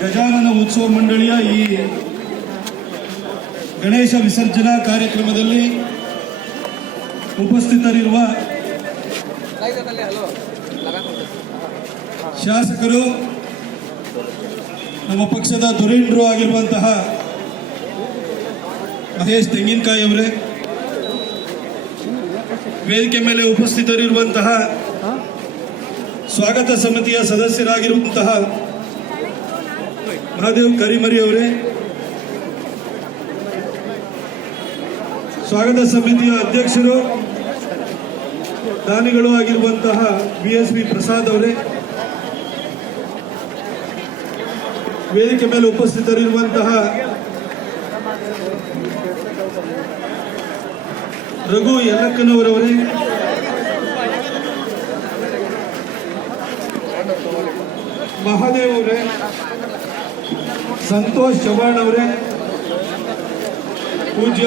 ಗಜಾನನ ಉತ್ಸವ ಮಂಡಳಿಯ ಈ ಗಣೇಶ ವಿಸರ್ಜನಾ ಕಾರ್ಯಕ್ರಮದಲ್ಲಿ ಉಪಸ್ಥಿತರಿರುವ ಶಾಸಕರು, ನಮ್ಮ ಪಕ್ಷದ ದುರೇಂದ್ರು ಆಗಿರುವಂತಹ ಮಹೇಶ್ ತೆಂಗಿನಕಾಯಿ ಅವರೇ, ವೇದಿಕೆ ಮೇಲೆ ಉಪಸ್ಥಿತರಿರುವಂತಹ ಸ್ವಾಗತ ಸಮಿತಿಯ ಸದಸ್ಯರಾಗಿರುವಂತಹ ಮಹಾದೇವ್ ಕರಿಮರಿ ಅವರೇ, ಸ್ವಾಗತ ಸಮಿತಿಯ ಅಧ್ಯಕ್ಷರು, ದಾನಿಗಳು ಆಗಿರುವಂತಹ ಬಿ ಎಸ್ ಬಿ ಪ್ರಸಾದ್ ಅವರೇ, ವೇದಿಕೆ ಮೇಲೆ ಉಪಸ್ಥಿತರಿರುವಂತಹ ರಘು ಯಲ್ಲಕ್ಕನವರವರೇ ಮಹಾದೇವ್ ಅವರೇ ಸಂತೋಷ್ ಚವ್ಹಾಣ್ ಅವರೇ ಪೂಜ್ಯ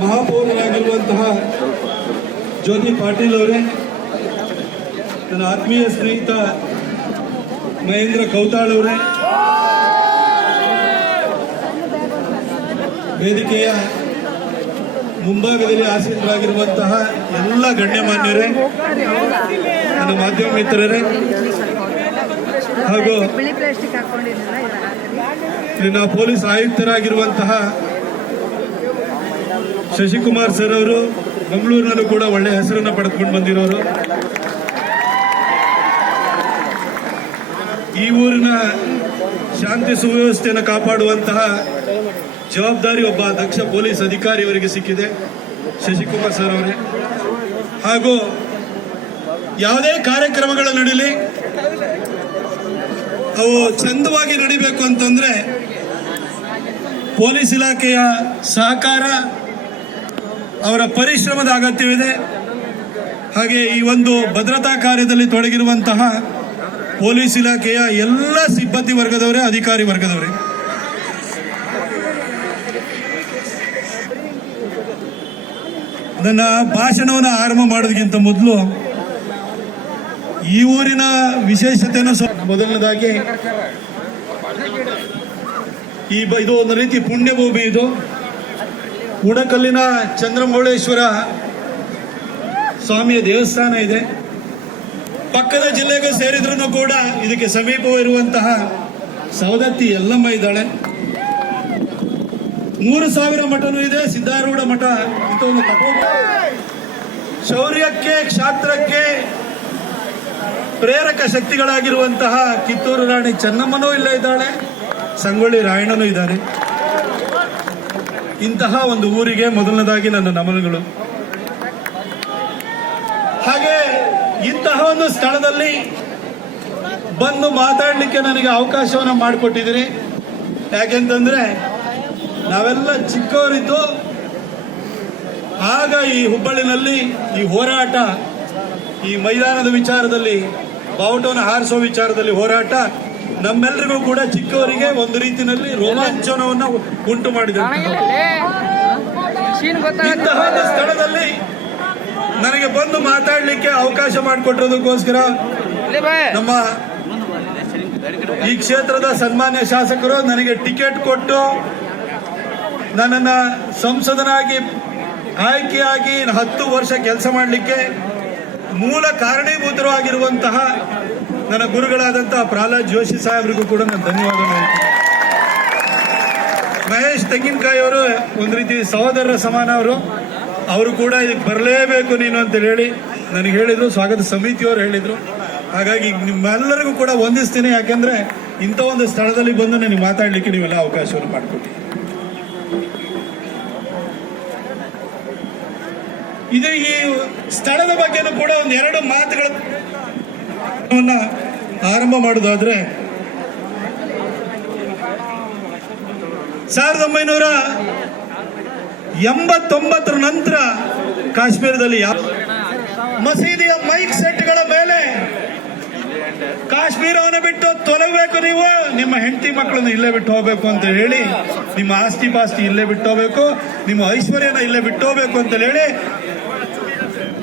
ಮಹಾಪೌರರಾಗಿರುವಂತಹ ಜ್ಯೋತಿ ಪಾಟೀಲ್ ಅವರೇ, ನನ್ನ ಆತ್ಮೀಯ ಸ್ನೇಹಿತ ಮಹೇಂದ್ರ ಕೌತಾಳ್ ಅವರೇ, ವೇದಿಕೆಯ ಮುಂಭಾಗದಲ್ಲಿ ಆಸೀನರಾಗಿರುವಂತಹ ಎಲ್ಲ ಗಣ್ಯಮಾನ್ಯರೇ, ನನ್ನ ಮಾಧ್ಯಮ ಮಿತ್ರರೇ, ಹಾಗೂ ಇಲ್ಲಿನ ಪೊಲೀಸ್ ಆಯುಕ್ತರಾಗಿರುವಂತಹ ಶಶಿಕುಮಾರ್ ಸರ್ ಅವರು ಮಂಗಳೂರಿನಲ್ಲೂ ಕೂಡ ಒಳ್ಳೆ ಹೆಸರನ್ನು ಪಡೆದುಕೊಂಡು ಬಂದಿರೋರು. ಈ ಊರಿನ ಶಾಂತಿ ಸುವ್ಯವಸ್ಥೆಯನ್ನು ಕಾಪಾಡುವಂತಹ ಜವಾಬ್ದಾರಿ ಒಬ್ಬ ದಕ್ಷ ಪೊಲೀಸ್ ಅಧಿಕಾರಿ ಅವರಿಗೆ ಸಿಕ್ಕಿದೆ, ಶಶಿಕುಮಾರ್ ಸರ್ ಅವರೇ. ಹಾಗೂ ಯಾವುದೇ ಕಾರ್ಯಕ್ರಮಗಳು ನಡೀಲಿ ಅವು ಚಂದವಾಗಿ ನಡಿಬೇಕು ಅಂತಂದ್ರೆ ಪೊಲೀಸ್ ಇಲಾಖೆಯ ಸಹಕಾರ, ಅವರ ಪರಿಶ್ರಮದ ಅಗತ್ಯವಿದೆ. ಹಾಗೆ ಈ ಒಂದು ಭದ್ರತಾ ಕಾರ್ಯದಲ್ಲಿ ತೊಡಗಿರುವಂತಹ ಪೊಲೀಸ್ ಇಲಾಖೆಯ ಎಲ್ಲ ಸಿಬ್ಬಂದಿ ವರ್ಗದವರೇ, ಅಧಿಕಾರಿ ವರ್ಗದವರೇ. ನನ್ನ ಭಾಷಣವನ್ನು ಆರಂಭ ಮಾಡೋದಕ್ಕಿಂತ ಮೊದಲು ಈ ಊರಿನ ವಿಶೇಷತೆಯನ್ನು ಸಹ ಮೊದಲನೇದಾಗಿ ಈ ಇದು ಒಂದು ರೀತಿ ಪುಣ್ಯಭೂಮಿ ಇದು. ಉಡಕಲ್ಲಿನ ಚಂದ್ರಮೌಳೇಶ್ವರ ಸ್ವಾಮಿಯ ದೇವಸ್ಥಾನ ಇದೆ. ಪಕ್ಕದ ಜಿಲ್ಲೆಗೂ ಸೇರಿದ್ರು ಕೂಡ ಇದಕ್ಕೆ ಸಮೀಪವಿರುವಂತಹ ಸವದತ್ತಿ ಎಲ್ಲಮ್ಮ ಇದ್ದಾಳೆ. ಮೂರು ಸಾವಿರ ಮಠನೂ ಇದೆ. ಸಿದ್ಧಾರೂಢ ಮಠ. ಇಂಥ ಒಂದು ಶೌರ್ಯಕ್ಕೆ, ಕ್ಷಾತ್ರಕ್ಕೆ ಪ್ರೇರಕ ಶಕ್ತಿಗಳಾಗಿರುವಂತಹ ಕಿತ್ತೂರು ರಾಣಿ ಚೆನ್ನಮ್ಮನೂ ಇಲ್ಲೇ ಇದ್ದಾಳೆ, ಸಂಗೊಳ್ಳಿ ರಾಯಣ್ಣನೂ ಇದ್ದಾರೆ. ಇಂತಹ ಒಂದು ಊರಿಗೆ ಮೊದಲನೇದಾಗಿ ನನ್ನ ನಮನಗಳು. ಹಾಗೆ ಇಂತಹ ಒಂದು ಸ್ಥಳದಲ್ಲಿ ಬಂದು ಮಾತಾಡಲಿಕ್ಕೆ ನನಗೆ ಅವಕಾಶವನ್ನು ಮಾಡಿಕೊಟ್ಟಿದ್ದೀರಿ. ಯಾಕೆಂತಂದ್ರೆ ನಾವೆಲ್ಲ ಚಿಕ್ಕವರಿದ್ದು, ಆಗ ಈ ಹುಬ್ಬಳ್ಳಿನಲ್ಲಿ ಈ ಹೋರಾಟ ಈ ಮೈದಾನದ ವಿಚಾರದಲ್ಲಿ ಬಾವುಟವನ್ನು ಹಾರಿಸೋ ವಿಚಾರದಲ್ಲಿ ಹೋರಾಟ ನಮ್ಮೆಲ್ಲರಿಗೂ ಕೂಡ ಚಿಕ್ಕವರಿಗೆ ಒಂದು ರೀತಿಯಲ್ಲಿ ರೋಮಾಂಚನವನ್ನು ಉಂಟು ಮಾಡಿದೆ ಇಂತಹ ಸ್ಥಳದಲ್ಲಿ ನನಗೆ ಬಂದು ಮಾತಾಡಲಿಕ್ಕೆ ಅವಕಾಶ ಮಾಡಿಕೊಟ್ಟಿರೋದಕ್ಕೋಸ್ಕರ ನಮ್ಮ ಈ ಕ್ಷೇತ್ರದ ಸನ್ಮಾನ್ಯ ಶಾಸಕರು ನನಗೆ ಟಿಕೆಟ್ ಕೊಟ್ಟು ನನ್ನನ್ನು ಸಂಸದನಾಗಿ ಆಯ್ಕೆಯಾಗಿ ಹತ್ತು ವರ್ಷ ಕೆಲಸ ಮಾಡಲಿಕ್ಕೆ ಮೂಲ ಕಾರಣೀಭೂತರು ಆಗಿರುವಂತಹ ನನ್ನ ಗುರುಗಳಾದಂತಹ ಪ್ರಹ್ಲಾದ್ ಜೋಶಿ ಸಾಹೇಬರಿಗೂ ಕೂಡ ನಾನು ಧನ್ಯವಾದ ಮಹೇಶ್ ತೆಂಗಿನಕಾಯಿ ಅವರು ಒಂದು ರೀತಿ ಸಹೋದರರ ಸಮಾನ ಅವರು. ಅವರು ಕೂಡ ಇದಕ್ಕೆ ಬರಲೇಬೇಕು ನೀನು ಅಂತ ಹೇಳಿ ನನಗೆ ಹೇಳಿದ್ರು, ಸ್ವಾಗತ ಸಮಿತಿಯವರು ಹೇಳಿದ್ರು. ಹಾಗಾಗಿ ನಿಮ್ಮೆಲ್ಲರಿಗೂ ಕೂಡ ವಂದಿಸ್ತೀನಿ, ಯಾಕೆಂದ್ರೆ ಇಂಥ ಒಂದು ಸ್ಥಳದಲ್ಲಿ ಬಂದು ನನಗೆ ಮಾತಾಡಲಿಕ್ಕೆ ನೀವೆಲ್ಲ ಅವಕಾಶವನ್ನು ಮಾಡಿಕೊಟ್ಟಿ ಇದು ಈ ಸ್ಥಳದ ಬಗ್ಗೆನೂ ಕೂಡ ಒಂದೆರಡು ಎರಡು ಮಾತುಗಳನ್ನ ಆರಂಭ ಮಾಡೋದಾದ್ರೆ, ಸಾವಿರದ ಒಂಬೈನೂರ ಎಂಬತ್ತೊಂಬತ್ತರ ನಂತರ ಕಾಶ್ಮೀರದಲ್ಲಿ ಯಾವ ಮಸೀದಿಯ ಮೈಕ್ ಸೆಟ್ಗಳ ಮೇಲೆ ಕಾಶ್ಮೀರವನ್ನು ಬಿಟ್ಟು ತೊಲಗಬೇಕು ನೀವು. ನಿಮ್ಮ ಹೆಂಡತಿ ಮಕ್ಕಳನ್ನು ಇಲ್ಲೇ ಬಿಟ್ಟು ಹೋಗ್ಬೇಕು ಅಂತ ಹೇಳಿ, ನಿಮ್ಮ ಆಸ್ತಿ ಪಾಸ್ತಿ ಇಲ್ಲೇ ಬಿಟ್ಟು ಹೋಗ್ಬೇಕು, ನಿಮ್ಮ ಐಶ್ವರ್ಯನ ಇಲ್ಲೇ ಬಿಟ್ಟು ಹೋಗ್ಬೇಕು ಅಂತ ಹೇಳಿ